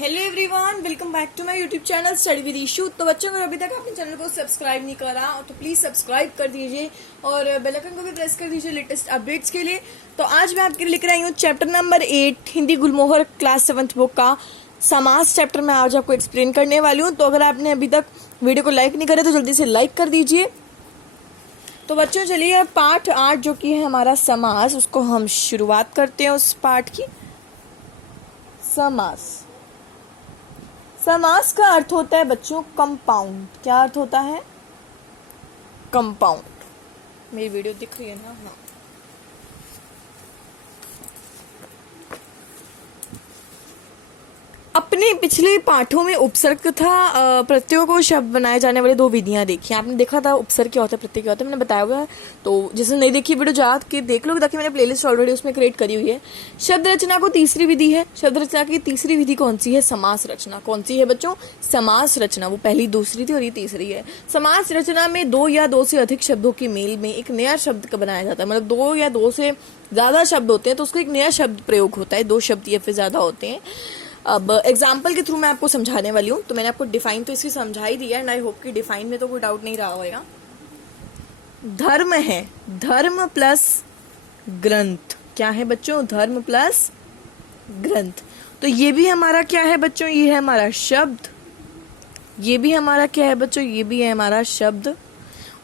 Hello everyone, welcome back to my YouTube channel study with Ishu. तो बच्चों, अगर अभी तक आपने चैनल को सब्सक्राइब नहीं करा तो प्लीज सब्सक्राइब कर दीजिए और बेल आइकन को भी प्रेस कर दीजिए लेटेस्ट अपडेट्स के लिए। तो आज मैं आपके लिए लेकर आई हूँ चैप्टर नंबर 8 हिंदी गुलमोहर क्लास 7th बुक का समास चैप्टर मैं आज आपको एक्सप्लेन करने वाली हूँ। तो अगर आपने अभी तक वीडियो को लाइक नहीं करा तो जल्दी से लाइक कर दीजिए। तो बच्चों चलिए, पाठ 8 जो कि है हमारा समास, उसको हम शुरुआत करते हैं उस पाठ की। समास। समास का अर्थ होता है बच्चों कंपाउंड। क्या अर्थ होता है? कंपाउंड। मेरी वीडियो दिख रही है ना? हाँ। अपने पिछले पाठों में उपसर्ग तथा प्रत्ययों को शब्द बनाए जाने वाली 2 विधियां देखी। आपने देखा था उपसर्ग क्या होता है, प्रत्यय क्या होता है, मैंने बताया हुआ है। तो जिसने नहीं देखी वीडियो जा के देख लो, ताकि मैंने प्लेलिस्ट ऑलरेडी उसमें क्रिएट करी हुई है। शब्द रचना को तीसरी विधि है। शब्द रचना की तीसरी विधि कौन सी है? समास रचना। कौन सी है बच्चों? समास रचना। वो पहली, दूसरी थी और ये तीसरी है। समास रचना में 2 या 2 से अधिक शब्दों के मेल में एक नया शब्द बनाया जाता है। मतलब 2 या 2 से ज्यादा शब्द होते हैं तो उसको एक नया शब्द प्रयोग होता है। 2 शब्द या फिर ज्यादा होते हैं। अब एग्जाम्पल के थ्रू मैं आपको समझाने वाली हूँ। तो मैंने आपको डिफाइन तो इसकी समझा ही दिया एंड आई होप कि डिफाइन में तो कोई डाउट नहीं रहा होगा। धर्म है, धर्म प्लस ग्रंथ। क्या है बच्चों? धर्म प्लस ग्रंथ। तो ये भी हमारा क्या है बच्चों? ये है हमारा शब्द। ये भी हमारा क्या है बच्चों? ये भी है हमारा शब्द।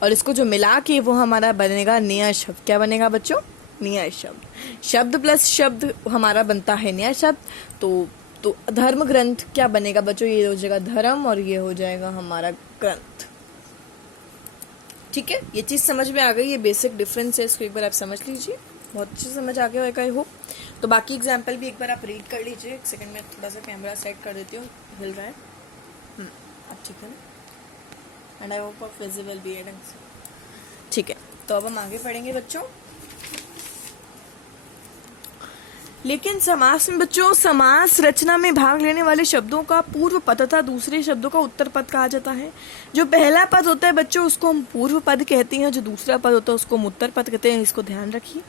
और इसको जो मिला के वो हमारा बनेगा नया शब्द। क्या बनेगा बच्चों? नया शब्द। शब्द प्लस शब्द हमारा बनता है नया शब्द। तो धर्म ग्रंथ क्या बनेगा बच्चों? ये हो जाएगा धर्म और ये हो जाएगा हमारा ग्रंथ। ठीक है, ये चीज समझ में आ गई। ये बेसिक डिफरेंस है, इसको एक बार आप समझ लीजिए। बहुत अच्छे समझ आ गया होगा आई होप। तो बाकी एग्जाम्पल भी एक बार आप रीड कर लीजिए। एक सेकंड में थोड़ा सा कैमरा सेट कर देती हूँ, हिल रहा है। अब ठीक है ना? एंड आई होप आप विजिबल भी है। ठीक है, तो अब हम आगे पढ़ेंगे बच्चों। लेकिन समास में बच्चों, समास रचना में भाग लेने वाले शब्दों का पूर्व पद तथा दूसरे शब्दों का उत्तर पद कहा जाता है। जो पहला पद होता है बच्चों उसको हम पूर्व पद कहते हैं। जो दूसरा पद होता है उसको हम उत्तर पद कहते हैं। इसको ध्यान रखिए।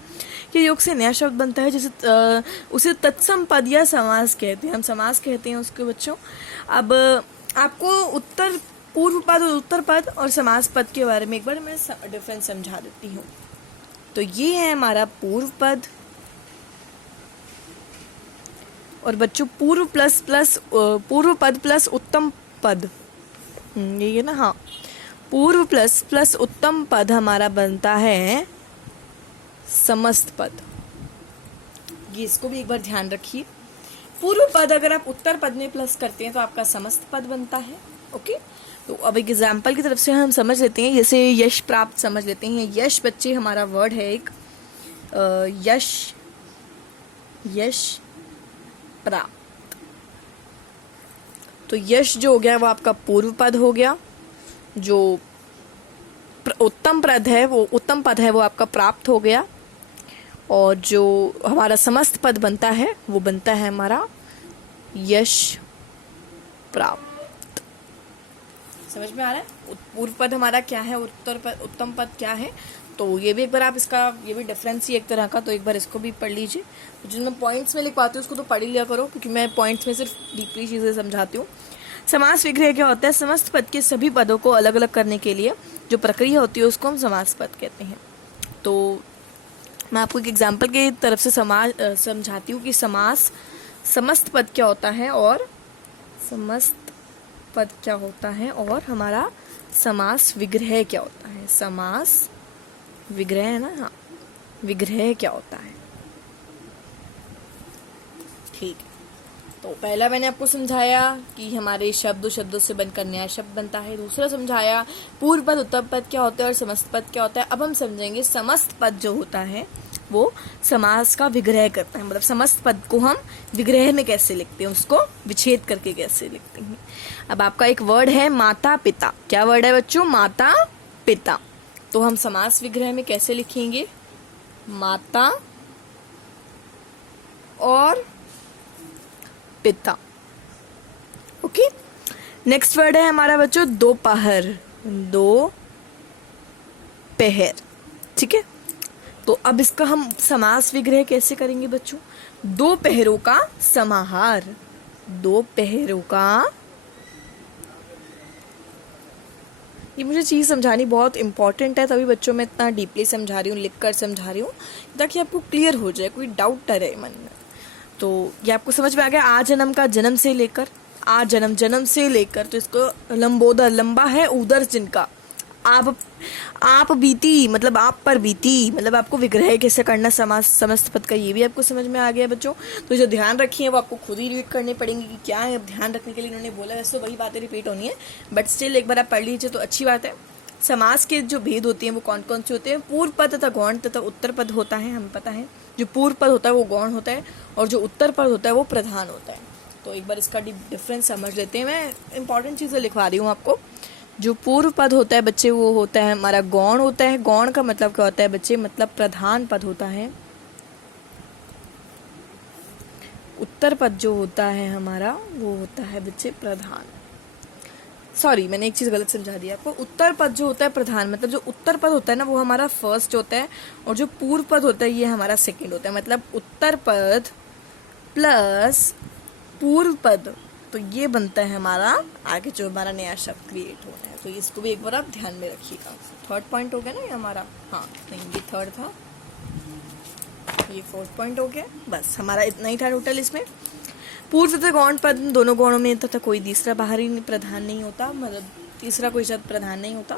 ये योग से नया शब्द बनता है जैसे उसे तत्सम पद या समास कहते हैं। हम समास कहते हैं उसको बच्चों। अब आपको उत्तर पूर्व पद और उत्तर पद और समास पद के बारे में एक बार मैं डिफरेंस समझा देती हूँ। तो ये है हमारा पूर्व पद और बच्चों पूर्व पद प्लस उत्तम पद, ये है ना? हाँ, पूर्व प्लस उत्तम पद हमारा बनता है समस्त पद। ये इसको भी एक बार ध्यान रखिए। पूर्व पद अगर आप उत्तर पद में प्लस करते हैं तो आपका समस्त पद बनता है। ओके, तो अब एक एग्जाम्पल की तरफ से हम समझ लेते हैं। जैसे यश प्राप्त समझ लेते हैं। यश बच्चे हमारा वर्ड है एक, यश प्राप्त। तो यश जो हो गया वो आपका पूर्व पद हो गया। जो उत्तम पद है वो आपका प्राप्त हो गया। और जो हमारा समस्त पद बनता है वो बनता है हमारा यश प्राप्त। समझ में आ रहा है? पूर्व पद हमारा क्या है, उत्तम पद क्या है। तो ये भी एक बार आप इसका, ये भी डिफरेंस ही एक तरह का, तो एक बार इसको भी पढ़ लीजिए। तो जो मैं पॉइंट्स में लिख पाती हूँ उसको तो पढ़ ही लिया करो, क्योंकि मैं पॉइंट्स में सिर्फ डीपली चीज़ें समझाती हूँ। समास विग्रह क्या होता है? समस्त पद के सभी पदों को अलग अलग करने के लिए जो प्रक्रिया होती है उसको हम समास पद कहते हैं। तो मैं आपको एक एग्जाम्पल की तरफ से समझाती हूँ कि समास समस्त पद क्या होता है और समस्त पद क्या होता है और हमारा समास विग्रह क्या होता है। समास विग्रह है ना? हाँ, विग्रह क्या होता है। ठीक है, तो पहला मैंने आपको समझाया कि हमारे शब्दों से बनकर नया शब्द बनता है। दूसरा समझाया पूर्व पद उत्तर पद क्या होता है और समस्त पद क्या होता है। अब हम समझेंगे समस्त पद जो होता है वो समास का विग्रह करता है। मतलब समस्त पद को हम विग्रह में कैसे लिखते हैं, उसको विच्छेद करके कैसे लिखते हैं। अब आपका एक वर्ड है माता पिता। क्या वर्ड है बच्चों? माता पिता। तो हम समास विग्रह में कैसे लिखेंगे? माता और पिता। ओके, नेक्स्ट वर्ड है हमारा बच्चों दोपहर। दोपहर। ठीक है, तो अब इसका हम समास विग्रह कैसे करेंगे बच्चों? 2 पहरों का समाहार। दो पहरों का। ये मुझे चीज़ समझानी बहुत इंपॉर्टेंट है, तभी बच्चों में इतना डीपली समझा रही हूँ, लिख कर समझा रही हूँ, ताकि आपको क्लियर हो जाए, कोई डाउट न रहे मन में। तो ये आपको समझ में आ गया। आ जन्म का जन्म से लेकर, आ जन्म जन्म से लेकर, तो इसको लंबोदर, लंबा है उदर जिनका। आप बीती मतलब आप पर बीती, मतलब आपको विग्रह कैसे करना समास समस्त पद का, ये भी आपको समझ में आ गया बच्चों। तो जो ध्यान रखी है वो आपको खुद ही रीड करनी पड़ेंगी कि क्या है। अब ध्यान रखने के लिए इन्होंने बोला, वैसे तो वही बातें रिपीट होनी है, बट स्टिल एक बार आप पढ़ लीजिए तो अच्छी बात है। समास के जो भेद होते हैं वो कौन कौन से होते हैं? पूर्व पद तथा गौण तथा उत्तर पद होता है, हमें पता है। जो पूर्व पद होता है वो गौण होता है, और जो उत्तर पद होता है वो प्रधान होता है। तो एक बार इसका डिफरेंस समझ लेते हैं। मैं इंपॉर्टेंट चीज़ें लिखवा रही हूँ आपको। जो पूर्व पद होता है बच्चे, वो होता है हमारा गौण होता है। गौण का मतलब क्या होता है बच्चे? मतलब प्रधान पद होता है। उत्तर पद जो होता है हमारा, वो होता है बच्चे प्रधान। सॉरी, मैंने एक चीज़ गलत समझा दी आपको। उत्तर पद जो होता है प्रधान, मतलब जो उत्तर पद होता है ना वो हमारा फर्स्ट होता है, और जो पूर्व पद होता है ये हमारा सेकंड होता है। मतलब उत्तर पद प्लस पूर्व पद, तो ये बनता है हमारा आगे जो हमारा नया शब्द क्रिएट होना है। तो इसको भी एक बार आप ध्यान में रखिएगा। थर्ड पॉइंट हो गया ना ये हमारा, हाँ नहीं ये थर्ड था, ये फोर्थ पॉइंट हो गया। बस हमारा इतना ही था टोटल इसमें। पूर्व तथा गौण पद दोनों गौणों में तथा कोई तीसरा बाहरी प्रधान नहीं होता, मतलब तीसरा कोई शब्द प्रधान नहीं होता।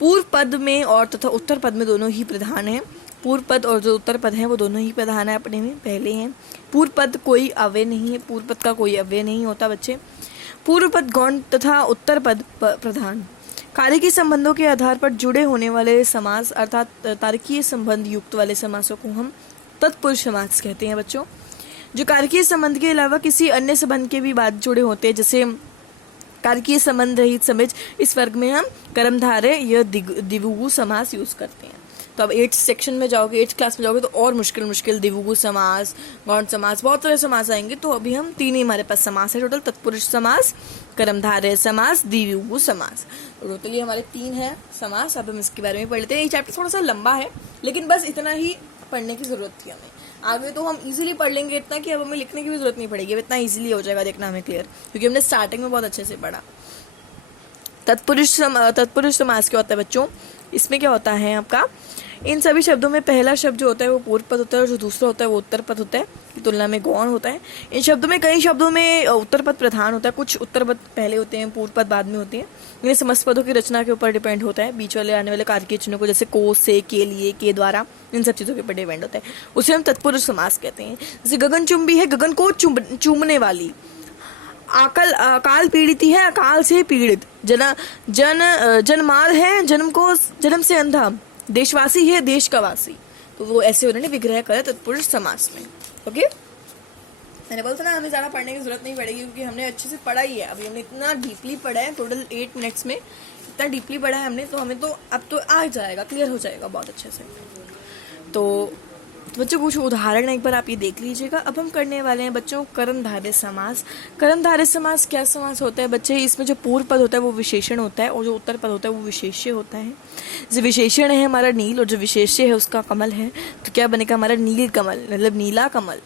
पूर्व पद में और तथा उत्तर पद में दोनों ही प्रधान है। पूर्व पद और जो उत्तर पद है वो दोनों ही प्रधान है, अपने में पहले हैं। पूर्व पद कोई अव्यय नहीं है, पूर्व पद का कोई अव्यय नहीं होता बच्चे। पूर्व पद गौण तथा उत्तर पद प्रधान। कार्यकीय संबंधों के आधार पर जुड़े होने वाले समास अर्थात तारकीय संबंध युक्त वाले समासों को हम तत्पुरुष समास कहते हैं बच्चों। जो कारकीय संबंध के अलावा किसी अन्य संबंध के भी बाद जुड़े होते हैं, जैसे कारकीय संबंध रहित समझ, इस वर्ग में हम कर्मधारय या द्विगु समास यूज करते हैं। तो अब 8th सेक्शन में जाओगे, 8th क्लास में जाओगे तो और मुश्किल द्विगु समास, गौण समास, बहुत सारे समास आएंगे। तो अभी हम 3 ही हमारे पास समास है टोटल, तत्पुरुष समास, कर्मधारय समास, द्विगु समास। तो टोटल ये हमारे 3 है समास। अब हम इसके बारे में पढ़ लेते हैं। ये चैप्टर थोड़ा सा लंबा है, लेकिन बस इतना ही पढ़ने की जरूरत थी हमें। आगे तो हम इजीली पढ़ लेंगे इतना कि अब हमें लिखने की भी जरूरत नहीं पड़ेगी, अब इतना इजीली हो जाएगा, देखना हमें क्लियर, क्योंकि हमने स्टार्टिंग में बहुत अच्छे से पढ़ा। तत्पुरुष समास क्या होता है बच्चों? इसमें क्या होता है आपका, इन सभी शब्दों में पहला शब्द जो होता है वो पूर्व पद होता है, और जो दूसरा होता है वो उत्तर पद होता है, की तुलना में गौण होता है। इन शब्दों में कई शब्दों में उत्तर पद प्रधान होता है, कुछ उत्तर पद पहले होते हैं, पूर्व पद बाद में होते हैं। इन्हें समस्त पदों की रचना के ऊपर डिपेंड होता है, बीच वाले आने वाले कारकीय चिन्हों को, जैसे को, से, के लिए, के द्वारा, इन सब चीज़ों के ऊपर डिपेंड होता है। उसे हम तत्पुरुष समास कहते हैं। जैसे गगनचुंबी है, गगन को चूमने वाली। अकाल पीड़िती है, अकाल से पीड़ित। जनमार है, जन्म से अंधा। देशवासी है, देश का वासी। तो वो ऐसे उन्होंने विग्रह करा तत्पुरुष समास में। ओके, मैंने बोला था ना हमें ज़्यादा पढ़ने की जरूरत नहीं पड़ेगी, क्योंकि हमने अच्छे से पढ़ा ही है। अभी हमने इतना डीपली पढ़ा है, टोटल 8 मिनट्स में इतना डीपली पढ़ा है हमने, तो हमें तो अब तो आ जाएगा, क्लियर हो जाएगा बहुत अच्छे से। तो बच्चों कुछ उदाहरण एक बार आप ये देख लीजिएगा। अब हम करने वाले हैं बच्चों कर्मधारय समास। कर्मधारय समास क्या समास होता है बच्चे? इसमें जो पूर्व पद होता है वो विशेषण होता है, और जो उत्तर पद होता है वो विशेष्य होता है। जो विशेषण है हमारा नील, और जो विशेष्य है उसका कमल है, तो क्या बनेगा हमारा नील कमल, मतलब नीला कमल।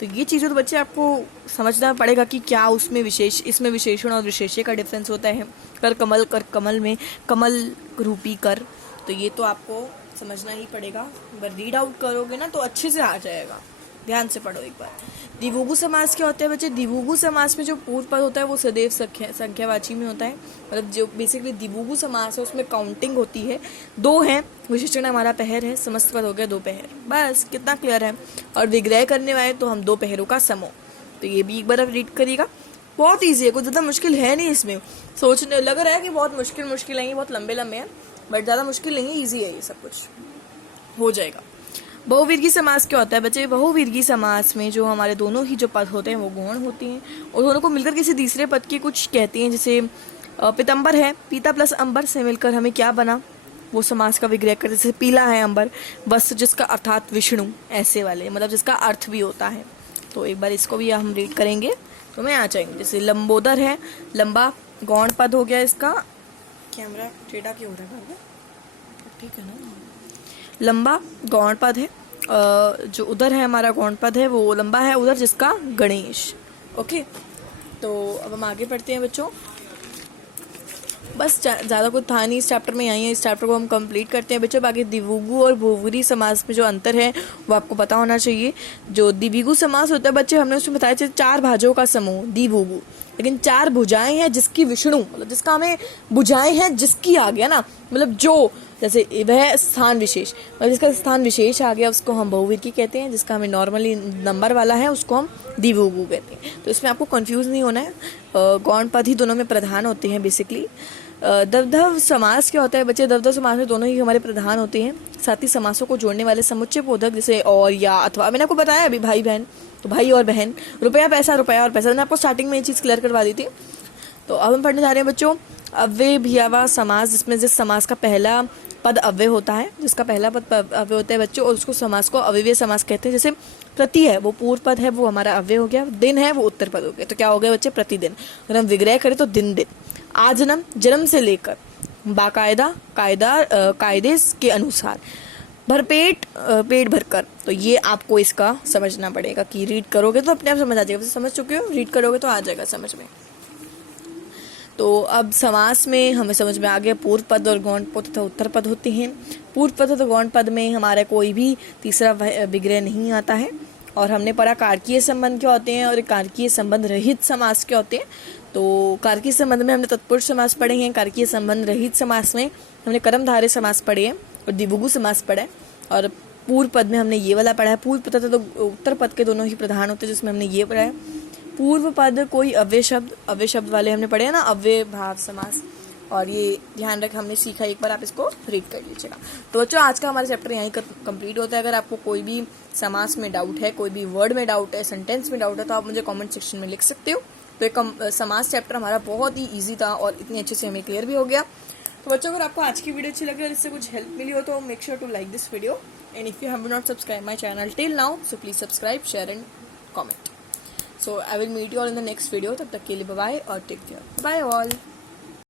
तो ये चीज़ें तो बच्चे आपको समझना पड़ेगा कि क्या उसमें इसमें विशेषण और विशेष्य का डिफरेंस होता है। कर कमल में कमल रूपी कर, तो ये तो आपको समझना ही पड़ेगा। अगर रीड आउट करोगे ना तो अच्छे से आ जाएगा, ध्यान से पढ़ो एक बार। द्विगु समास क्या होता है बच्चे? द्विगु समास में जो पूर्व पद होता है वो सदैव संख्यावाची में होता है, मतलब जो बेसिकली द्विगु समास है उसमें काउंटिंग होती है। 2 है, विशेषण हमारा पहर है, समस्त पद हो गया 2 पहर, बस कितना क्लियर है। और विग्रह करने वाले तो हम 2 पहरों का समूह। तो ये भी एक बार आप रीड करिएगा, बहुत ईजी है, कुछ ज़्यादा मुश्किल है नहीं इसमें। सोचने लग रहा है कि बहुत मुश्किल है, बहुत लंबे हैं, बट ज़्यादा मुश्किल नहीं है, ईजी है, ये सब कुछ हो जाएगा। बहुवीर्गी समास क्या होता है बच्चे? बहुवीर्गी समास में जो हमारे दोनों ही जो पद होते हैं वो गौण होते हैं, और दोनों को मिलकर किसी तीसरे पद के कुछ कहते हैं। जैसे पीताम्बर है, पीता प्लस अंबर से मिलकर हमें क्या बना, वो समास का विग्रह करते। जैसे पीला है अंबर, वस्त्र जिसका अर्थात विष्णु, ऐसे वाले, मतलब जिसका अर्थ भी होता है। तो एक बार इसको भी हम रीड करेंगे तो मैं आ जाएंगे। जैसे लंबोदर है, लंबा गौण पद हो गया इसका, कैमरा टेढ़ा क्यों हो रहा है, ठीक है ना। लंबा गौण पद है, जो उधर है हमारा गौण पद है वो लंबा है उधर, जिसका गणेश। ओके, तो अब हम आगे पढ़ते हैं बच्चों। बस ज़्यादा कुछ था नहीं इस चैप्टर में, यहीं है, इस चैप्टर को हम कंप्लीट करते हैं बच्चों। बाकी द्विगु और बहुव्रीहि समास में जो अंतर है वो आपको पता होना चाहिए। जो द्विगु समास होता है बच्चे, हमने उसमें बताया था 4 भाजों का समूह द्विगु, लेकिन 4 भुजाएं हैं जिसकी विष्णु, मतलब जिसका हमें भुजाएं हैं जिसकी आ गया ना, मतलब जो जैसे वह स्थान विशेष, मतलब जिसका स्थान विशेष आ गया उसको हम बहुव्रीहि कहते हैं, जिसका हमें नॉर्मली नंबर वाला है उसको हम द्विगु कहते हैं। तो इसमें आपको कंफ्यूज नहीं होना है, गौण पद ही दोनों में प्रधान होते हैं बेसिकली। दवधव समास क्या होता है बच्चे? दवधव समास में दोनों ही हमारे प्रधान होते हैं, साथ ही समासों को जोड़ने वाले समुच्चय बोधक जैसे और या अथवा, मैंने आपको बताया अभी भाई बहन, तो भाई और बहन, रुपया पैसा, रुपया और पैसा, मैंने आपको स्टार्टिंग में ये चीज़ क्लियर करवा दी थी। तो अब हम पढ़ने जा रहे हैं बच्चों अव्यय भियावा समास, जिसमें जिस समास का पहला पद अव्यय होता है, जिसका पहला पद अव्यय होता है बच्चों, और उसको समास को अव्ययीय समास कहते हैं। जैसे प्रति है वो पूर्व पद है, वो हमारा अव्यय हो गया, दिन है वो उत्तर पद हो गया, तो क्या हो गया बच्चे? प्रतिदिन। अगर हम विग्रह करें तो दिन दिन, आजन्म जन्म से लेकर, बाकायदा कायदे के अनुसार, भरपेट पेट भरकर। तो ये आपको इसका समझना पड़ेगा कि रीड करोगे तो अपने आप समझ आ जाएगा, समझ चुके हो, रीड करोगे तो आ जाएगा समझ में। तो अब समास में हमें समझ में आ गया पूर्व पद और गौण पद तथा उत्तर पद होते हैं। पूर्व पद तथा गौण पद में हमारा कोई भी तीसरा विग्रह नहीं आता है। और हमने पढ़ा कारकीय संबंध क्या होते हैं और कारकीय संबंध रहित समास क्या होते हैं। तो कारकीय संबंध में हमने तत्पुरुष समास पढ़े हैं, कारकीय संबंध रहित समास में हमने कर्मधारय समास पढ़े हैं और द्विगु समास पढ़ा है। और पूर्व पद में हमने ये वाला पढ़ा है। पूर्व पद तथा तो उत्तर पद के दोनों ही प्रधान होते हैं, जिसमें हमने ये पढ़ा है। पूर्व पद कोई अव्यय शब्द वाले हमने पढ़े हैं ना, अव्यय भाव समास, और ये ध्यान रख हमने सीखा, एक बार आप इसको रीड कर लीजिएगा। तो बच्चों आज का हमारा चैप्टर यहीं कंप्लीट होता है। अगर आपको कोई भी समास में डाउट है, कोई भी वर्ड में डाउट है, सेंटेंस में डाउट है, तो आप मुझे कमेंट सेक्शन में लिख सकते हो। तो एक समास चैप्टर हमारा बहुत ही ईजी था और इतनी अच्छे से हमें क्लियर भी हो गया। तो बच्चों अगर आपको आज की वीडियो अच्छी लगी और इससे कुछ हेल्प मिली हो तो make sure to like this video, and if you have not subscribe my channel till now, so please subscribe, share and comment. So I will meet you all in the next video. तब तक के लिए bye और take care. Bye all.